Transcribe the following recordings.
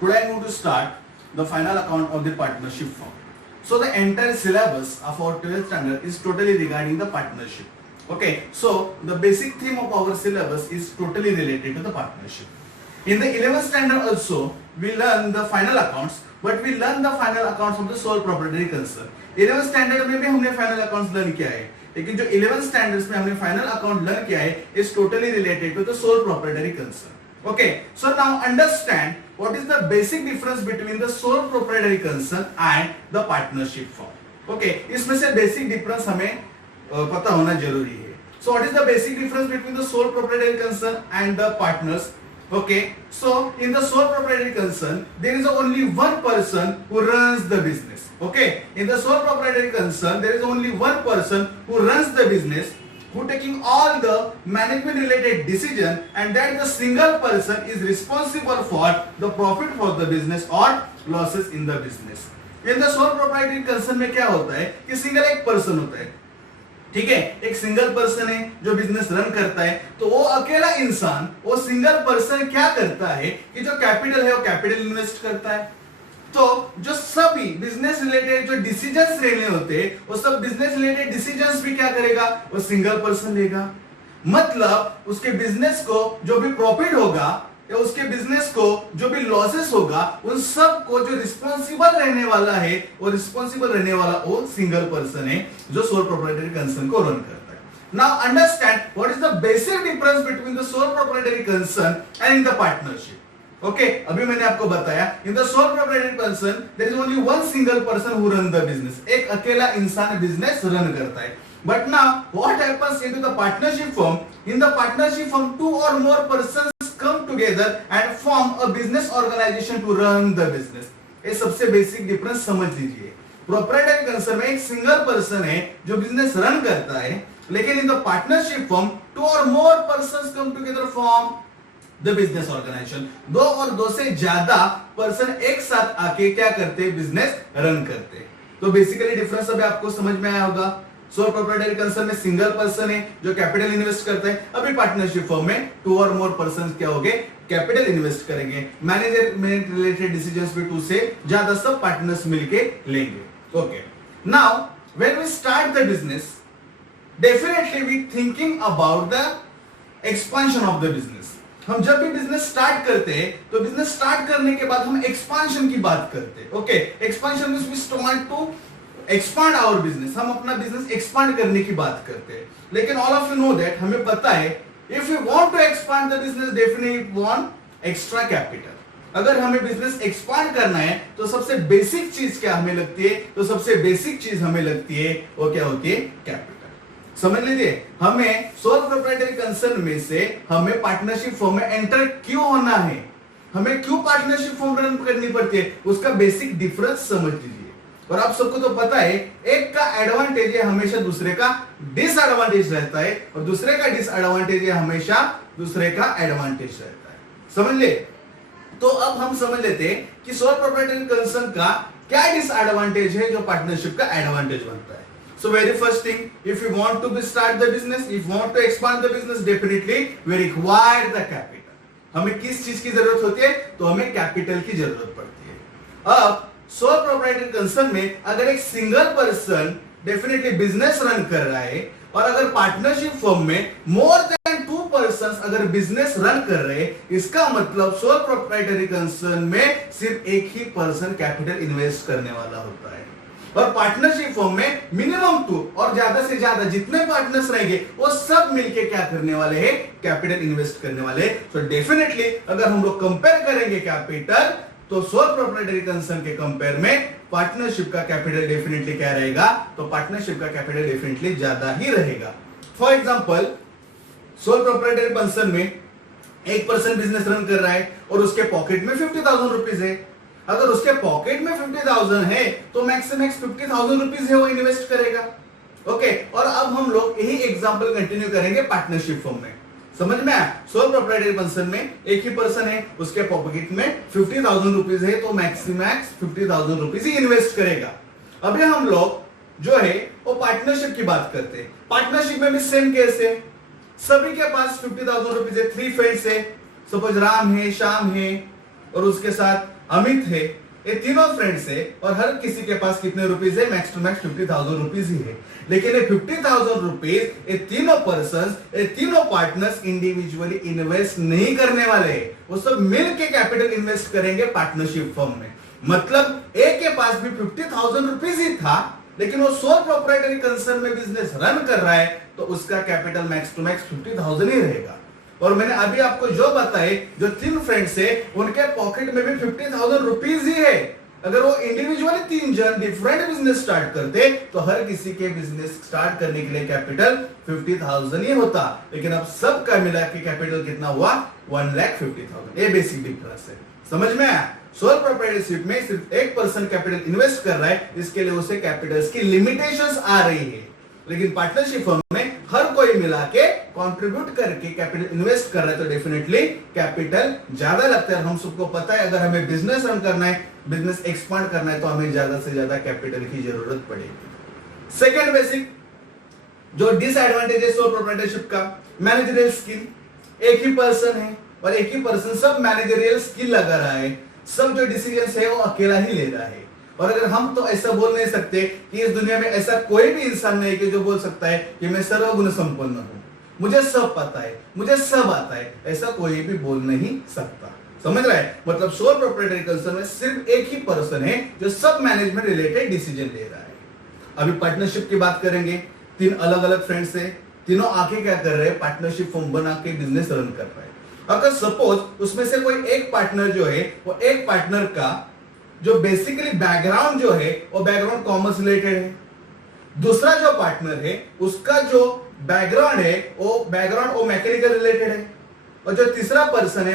Today I'm going to start the final account of the partnership firm. So the entire syllabus of our 12th standard is totally regarding the partnership. Okay, so the basic theme of our syllabus is totally related to the partnership. In the 11th standard also, we learn the final accounts, but we learn the final accounts of the sole proprietary concern. 11th standard में भी हमने final accounts learn किया है, लेकिन जो 11th standards में हमने final account learn किया है is totally related to the sole proprietary concern. Okay, so now understand what is the basic difference between the sole proprietary concern and the partnership firm. Okay, इसमें से basic difference हमें पता होना जरूरी है. So what is the basic difference between the sole proprietary concern and the partners? Okay, so in the sole proprietary concern, there is only one person who runs the business. Okay, in the sole proprietary concern, there is only one person who runs the business, who taking all the management related decision, and that the single person is responsible for the profit for the business or losses in the business. In the sole proprietary concern में क्या होता है कि single एक person होता है, ठीक है, एक सिंगल पर्सन है जो बिजनेस रन करता है. तो वो अकेला इंसान, वो सिंगल पर्सन क्या करता है कि जो कैपिटल है वो कैपिटल इन्वेस्ट करता है. तो जो सभी बिजनेस रिलेटेड जो डिसीजंस लेने होते हैं, वो सब बिजनेस रिलेटेड डिसीजंस भी क्या करेगा, वो सिंगल पर्सन लेगा. मतलब उसके बिजनेस को जो भी प्रॉफिट होगा या उसके बिजनेस को जो भी लॉसेस होगा, उन सब को जो रिस्पॉन्सिबल रहने वाला है, वो रिस्पॉन्सिबल रहने वाला वो सिंगल पर्सन है जो सोल प्रोप्राइटरी कंसर्न को रन करता है. Now understand what is the basic difference between the sole proprietary concern and the partnership. Okay, अभी मैंने आपको बताया in the sole proprietary person there is only one single person who run the business. एक अकेला इंसान business run करता है. But now what happens in the partnership firm? In the partnership firm two और more persons come together and form a business organization to run the business. ये सबसे basic difference समझ लीजिए. प्रोप्राइटरी कंसर्न में एक single person है जो business run करता है, लेकिन in the partnership firm two और more persons come together form the business organisation. दो और दो से ज्यादा पर्सन एक साथ आके क्या करते हैं, बिजनेस रन करते हैं. तो बेसिकली डिफरेंस अभी आपको समझ में आया होगा. सोल प्रोप्राइटरी कंसर्न में सिंगल पर्सन है जो कैपिटल इन्वेस्ट करता है. अभी पार्टनरशिप फर्म में टू और मोर पर्सन क्या होंगे, कैपिटल इन्वेस्ट करेंगे. मैनेजमेंट रिलेटेड डिसीजंस भी टू से ज्यादा सब पार्टनर्स मिलके लेंगे. Okay, now when we start the business, definitely we thinking about the expansion of the business. हम जब भी बिजनेस स्टार्ट करते हैं तो बिजनेस स्टार्ट करने के बाद हम एक्सपेंशन की बात करते हैं. Okay, expansion means we want to expand our business. हम अपना बिजनेस एक्सपांड करने की बात करते हैं. लेकिन all of you know that, हमें पता है if you want to expand the business, definitely want extra capital. अगर हमें बिजनेस एक्सपांड करना है तो सबसे बेसिक चीज क्या हमें लगती है, तो सबसे बेसिक चीज हमें लगती है वो क्या होती है, कैपिटल. समझ लीजिए, हमें सोल प्रोप्राइटरी कंसर्न में से हमें पार्टनरशिप फर्म में एंटर क्यों होना है, हमें क्यों पार्टनरशिप फर्म रन करनी पड़ती है, उसका बेसिक डिफरेंस समझ लीजिए. और आप सबको तो पता है एक का एडवांटेज है हमेशा दूसरे का डिसएडवांटेज रहता है, और दूसरे का डिसएडवांटेज है हमेशा दूसरे का एडवांटेज रहता है. समझ ले. तो अब हम समझ लेते हैं कि सोल प्रोप्राइटरी कंसर्न का क्या डिसएडवांटेज है जो पार्टनरशिप का एडवांटेज बनता है. So very first thing, if you want to start the business, if want to expand the business, definitely we require the capital. हमें किस चीज की जरूरत होती है, तो हमें कैपिटल की जरूरत पड़ती है. अब सोल प्रोप्राइटरी कंसर्न में अगर एक single person definitely business run कर रहा है, और अगर पार्टनरशिप फर्म में मोर देन टू पर्संस अगर बिजनेस रन कर रहे हैं, इसका मतलब सोल प्रोप्राइटरी कंसर्न में सिर्फ एक ही पर्सन कैपिटल इन्वेस्ट करने वाला होता है. और पार्टनरशिप फर्म में मिनिमम टू और ज्यादा से ज्यादा जितने पार्टनर्स रहेंगे वो सब मिलके क्या करने वाले हैं, कैपिटल इन्वेस्ट करने वाले हैं. तो डेफिनेटली अगर हम लोग कंपेयर करेंगे कैपिटल, तो सोल प्रोप्राइटरी कंसर्न के कंपेयर में पार्टनरशिप का कैपिटल डेफिनेटली क्या रहेगा, तो पार्टनरशिप का कैपिटल डेफिनेटली ज्यादा ही रहेगा. For example, sole proprietary concern में एक पर्सन बिजनेस रन कर रहा है और उसके पॉकेट में 50,000 रुपीज है. अगर उसके पॉकेट में 50,000 है तो मैक्सिमम 50,000 रुपीज है वो इन्वेस्ट करेगा. ओके, और अब हम लोग यही एग्जांपल कंटिन्यू करेंगे पार्टनरशिप फर्म में. समझ में आया? सोल प्रोप्राइटरी कंसर्न में एक ही पर्सन है, उसके पॉकेट में 50,000 रुपीज है, तो मैक्सिमैक्स 50,000 रुपीज ही इन्वेस्ट करेगा. अभी हम लोग जो है वो पार्टनरशिप की बात करते हैं. पार्टनरशिप में भी सेम केस है, सभी के पास 50,000 रुपीज है, 3 फ्रेंड्स है. सपोज राम है, श्याम है, और उसके साथ अमित है, ये तीनों फ्रेंड्स है और हर किसी के पास कितने रुपीज है, मैक्स टू मैक्स 50,000 रुपीज ही है। लेकिन ये 50,000 रुपीज ये तीनों पर्सन, ये तीनों पार्टनर्स इंडिविजुअली इन्वेस्ट नहीं करने वाले, वो सब मिल के कैपिटल इन्वेस्ट करेंगे पार्टनरशिप फर्म में। मतलब एक के पास भी 50,000 रुपीज ही था, लेकिन वो सोल प्रोप्राइटरी कंसर्न में बिजनेस रन कर रहा है, तो उसका कैपिटल मैक्स टू मैक्स 50,000 ही रहेगा। और मैंने अभी आपको जो बताए, जो तीन फ्रेंड्स है उनके पॉकेट में भी 50,000 रुपीज ही है। अगर वो इंडिविजुअली तीन जन डिफरेंट बिजनेस स्टार्ट करते तो हर किसी के बिजनेस स्टार्ट करने के लिए कैपिटल 50,000 ही होता, लेकिन अब सबका मिला के कैपिटल कितना हुआ, 1,50,000। ये बेसिक डिफरेंस है, समझ में आया? सोल प्रोप्राइटरशिप में सिर्फ एक पर्सन कैपिटल इन्वेस्ट कर रहा है, इसके लिए उसे कैपिटल्स की लिमिटेशंस आ रही है। लेकिन पार्टनरशिप फर्म में हर कोई मिला के कंट्रीब्यूट करके कैपिटल इन्वेस्ट कर रहा है, तो डेफिनेटली कैपिटल ज्यादा लगता है। हम सबको पता है अगर हमें बिजनेस रन करना है, बिजनेस एक्सपांड करना है, तो हमें ज्यादा से ज्यादा कैपिटल की जरूरत पड़ेगी। सेकेंड बेसिक जो डिसएडवांटेज है सोल प्रोप्राइटरशिप का, मैनेजरियल स्किल। एक ही पर्सन है और एक ही पर्सन सब मैनेजरियल स्किल लगा रहा है, सब जो डिसीजन है वो अकेला ही ले रहा है। और अगर हम तो ऐसा बोल नहीं सकते कि इस दुनिया में ऐसा कोई भी इंसान नहीं है कि जो बोल सकता है कि मैं सर्वगुण संपन्न हूं, मुझे सब पता है, मुझे सब आता है, ऐसा कोई भी बोल नहीं सकता। समझ रहा है? मतलब सोल प्रोप्राइटरी कंसर्न में सिर्फ एक ही पर्सन है जो सब मैनेजमेंट रिलेटेड डिसीजन ले रहा है। अभी पार्टनरशिप की बात करेंगे। तीन अलग अलग फ्रेंड्स है, तीनों आके क्या कर रहे हैं, पार्टनरशिप फॉर्म बना के बिजनेस रन कर रहे हैं। अगर सपोज उसमें से कोई एक पार्टनर जो है, वो एक पार्टनर का जो बेसिकली बैकग्राउंड जो है वो बैकग्राउंड कॉमर्स रिलेटेड है, दूसरा जो पार्टनर है उसका जो बैकग्राउंड है वो मैकेनिकल रिलेटेड है, और जो तीसरा पर्सन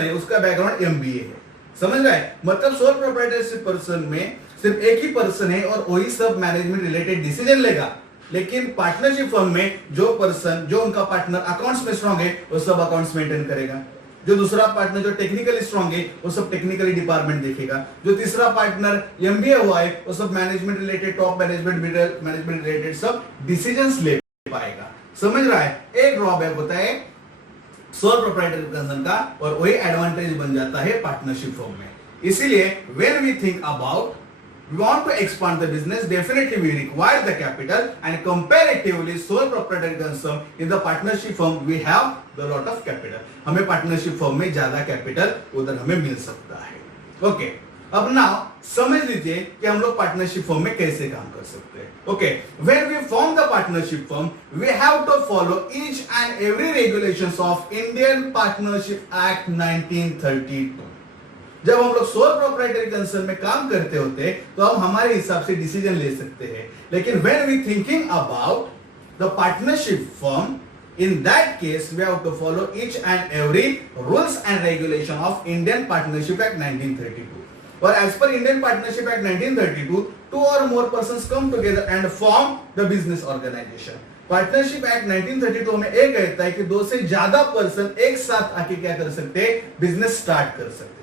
है उसका बैकग्राउंड एमबीए है। समझ रहा है? मतलब सोल प्रोप्राइटरशिप पर्सन में सिर्फ एक ही पर्सन है और वही सब मैनेजमेंट रिलेटेड डिसीजन लेगा। लेकिन पार्टनरशिप फर्म में जो पर्सन, जो उनका पार्टनर अकाउंट्स में स्ट्रांग है, वो सब अकाउंट्स मेंटेन करेगा। जो दूसरा पार्टनर जो टेक्निकली स्ट्रांग है, वो सब टेक्निकली डिपार्टमेंट देखेगा। जो तीसरा पार्टनर एमबीए हुआ है, वो सब management related, top management, middle management related सब डिसीजंस ले पाएगा। समझ रहा है? एक ड्रॉबैक होता है सोल प्रोप्राइटरी कंसर्न का, और वही एडवांटेज बन जाता है पार्टनरशिप फर्म में। इसीलिए when we think about we want to expand the business, definitely we require the capital, and comparatively sole proprietor concern in the partnership firm we have the lot of capital. हमें partnership firm में ज्यादा capital उधर हमें मिल सकता है। Okay, अब now समझ लीजिए कि हम लोग पार्टनरशिप फर्म में कैसे काम कर सकते हैं। Okay, when we form the partnership firm, we have to follow each and every regulations of Indian Partnership Act 1932। जब हम लोग सोल प्रोप्राइटरी कंसर्न में काम करते होते तो हम हमारे हिसाब से डिसीजन ले सकते हैं। लेकिन when we thinking about the partnership firm, in that case we have to follow each and every rules and regulation of Indian Partnership Act 1932. Or as per Indian Partnership Act 1932, two or more persons come together and form the business organization. Partnership Act 1932 में एक कहता है कि दो से ज्यादा person एक साथ आके क्या कर सकते हैं, बिजनेस स्टार्ट कर सकते हैं।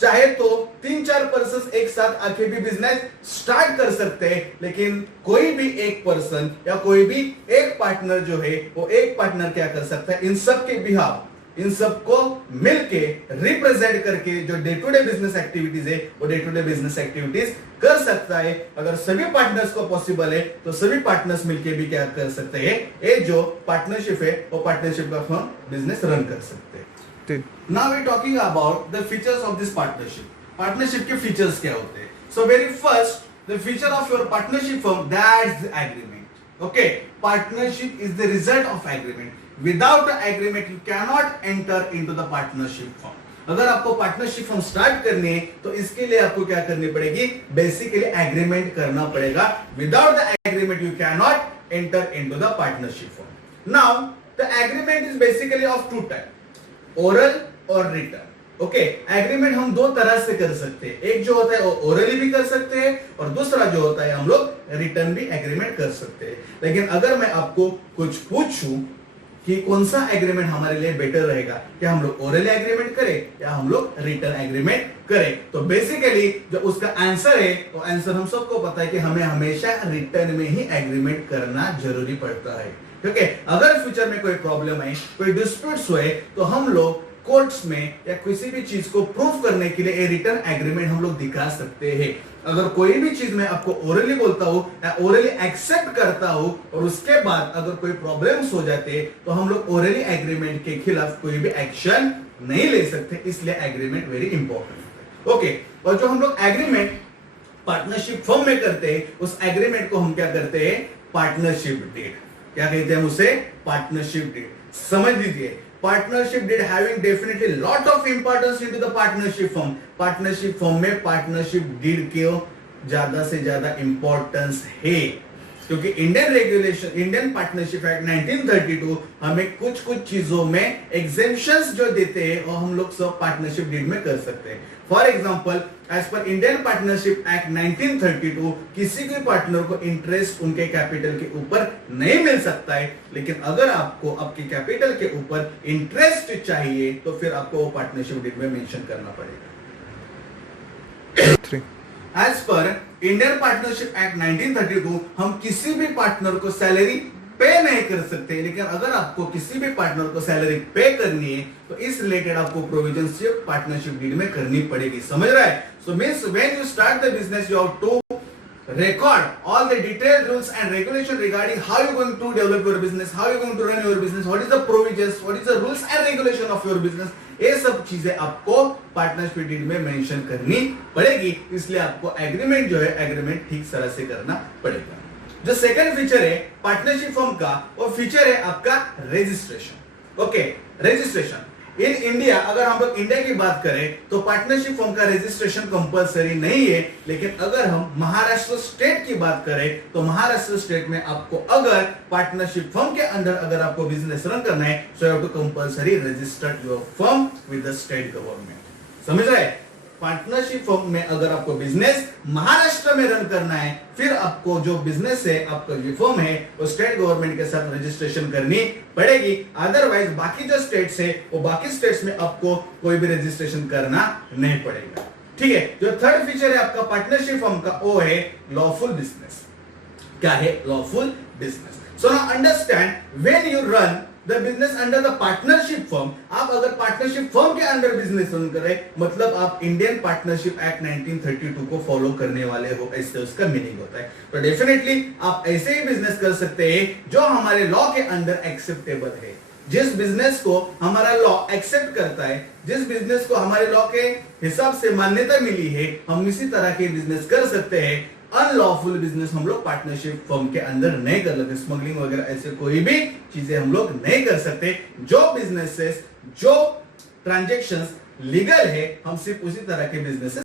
चाहे तो तीन चार पर्सन एक साथ आके भी बिजनेस स्टार्ट कर सकते हैं, लेकिन कोई भी एक पर्सन या कोई भी एक पार्टनर जो है वो एक पार्टनर क्या कर सकता है, इन सब के बिहाफ, इन सबको मिलके रिप्रेजेंट करके जो day to day business activities है वो day to day business activities कर सकता है। अगर सभी पार्टनर्स को पॉसिबल है तो सभी पार्टनर्स मिलके भी क्या कर सकते हैं, ये जो पार्टनरशिप है वो पार्टनरशिप का फर्म बिजनेस रन कर सकते हैं। Now we talking about the features of this partnership. Partnership के features क्या होते हैं? So very first, the feature of your partnership firm, that's the agreement. Okay, partnership is the result of agreement. Without the agreement, you cannot enter into the partnership firm. अगर आपको partnership firm start करनी है तो इसके लिए आपको क्या करनी पड़ेगी, बेसिकली एग्रीमेंट करना पड़ेगा। Without the agreement you can not enter into the partnership firm. Now the agreement is basically of two type, oral और रिटर्न। ओके, एग्रीमेंट हम दो तरह से कर सकते हैं, एक जो होता है वो ओरली भी कर सकते हैं और दूसरा जो होता है हम लोग रिटर्न भी एग्रीमेंट कर सकते हैं। लेकिन अगर मैं आपको कुछ पूछूं कि कौन सा एग्रीमेंट हमारे लिए बेटर रहेगा, क्या हम लोग ओरल एग्रीमेंट करें या हम लोग रिटर्न एग्रीमेंट करें, तो बेसिकली जो उसका आंसर है वो आंसर हम सबको पता है कि हमें हमेशा रिटर्न में ही एग्रीमेंट करना जरूरी पड़ता है। क्योंकि अगर फ्यूचर में कोई प्रॉब्लम है, कोई डिस्प्यूट्स हुए, तो हम लोग कोर्ट्स में या किसी भी चीज को प्रूफ करने के लिए रिटर्न एग्रीमेंट हम लोग दिखा सकते हैं। अगर कोई भी चीज मैं आपको ओरली बोलता हूं या ओरली एक्सेप्ट करता हूं और उसके बाद अगर कोई प्रॉब्लम्स हो जाते हैं तो हम लोग ओरली एग्रीमेंट के खिलाफ कोई भी एक्शन नहीं ले सकते, इसलिए एग्रीमेंट वेरी इंपॉर्टेंट। ओके, और जो हम लोग एग्रीमेंट पार्टनरशिप फॉर्म में करते हैं उस एग्रीमेंट को हम क्या करते हैं, पार्टनरशिप डीड। क्या कहते हैं उसे, पार्टनरशिप डीड। समझ लीजिए, partnership deed having definitely lot of importance into the partnership form. Partnership form में पार्टनरशिप डीड क्यों ज्यादा से ज्यादा इंपॉर्टेंस है, क्योंकि Indian regulation, Indian Partnership Act 1932 हमें कुछ कुछ चीजों में एग्जेम्पशंस जो देते हैं और हम लोग सब पार्टनरशिप डीड में कर सकते हैं। फॉर एग्जांपल, एज पर इंडियन पार्टनरशिप एक्ट 1932 किसी भी पार्टनर को इंटरेस्ट उनके कैपिटल के ऊपर नहीं मिल सकता है, लेकिन अगर आपको आपके कैपिटल के ऊपर इंटरेस्ट चाहिए तो फिर आपको वो पार्टनरशिप डीड में मेंशन करना पड़ेगा। एज पर इंडियन पार्टनरशिप एक्ट 1932 हम किसी भी पार्टनर को सैलरी पे नहीं कर सकते, लेकिन अगर आपको किसी भी पार्टनर को सैलरी पे करनी है तो इस रिलेटेड आपको प्रोविजन सिर्फ पार्टनरशिप डीड में करनी पड़ेगी। समझ रहा है? So means when you start the business you have to record all the detailed rules and regulation regarding how you're going to develop your business, how you're going to run your business, what is the provisions, what is the rules and regulation of your business। ये सब चीजें आपको partnership deed में mention करनी पड़ेगी, इसलिए आपको agreement जो है एग्रीमेंट ठीक तरह से करना पड़ेगा। जो सेकंड फीचर है पार्टनरशिप फॉर्म का, वो फीचर है आपका registration. Okay, registration in India, अगर हम लोग इंडिया की बात करें तो पार्टनरशिप फॉर्म का रजिस्ट्रेशन कंपलसरी नहीं है, लेकिन अगर हम महाराष्ट्र स्टेट की बात करें तो महाराष्ट्र स्टेट में आपको अगर पार्टनरशिप फॉर्म के अंदर अगर आपको बिजनेस रन करना है so you have to compulsory registered your firm with the state government. समझ रहे? पार्टनरशिप फॉर्म में अगर आपको बिजनेस महाराष्ट्र में रन करना है, फिर आपको जो बिजनेस है, आपका जो फर्म है, वो स्टेट गवर्नमेंट के साथ रजिस्ट्रेशन करनी पड़ेगी। अदरवाइज बाकी जो स्टेट्स है वो बाकी स्टेट्स में आपको कोई भी रजिस्ट्रेशन करना नहीं पड़ेगा। ठीक है, जो थर्ड फीचर है आपका पार्टनरशिप फर्म का वो है लॉफुल बिजनेस। क्या है? Lawful business. So now understand, when you run the business under the partnership firm, आप अगर पार्टनरशिप फर्म के अंदर बिजनेस रन कर रहे मतलब आप इंडियन पार्टनरशिप एक्ट 1932 को फॉलो करने वाले हो, ऐसे उसका मीनिंग होता है। तो डेफिनेटली आप ऐसे ही बिजनेस कर सकते हैं जो हमारे लॉ के अंदर एक्सेप्टेबल है। जिस बिजनेस को हमारा लॉ एक्सेप्ट करता है, जिस बिजनेस को हमारे लॉ के हिसाब से मान्यता मिली है, हम इसी तरह के बिजनेस कर सकते हैं। अनलॉफुल बिजनेस हम लोग पार्टनरशिप फर्म के अंदर नहीं कर सकते, स्मगलिंग वगैरह ऐसे कोई भी चीजें हम लोग नहीं कर सकते। जो बिजनेसेस, जो ट्रांजैक्शंस लीगल है, हम सिर्फ उसी तरह के बिजनेसेस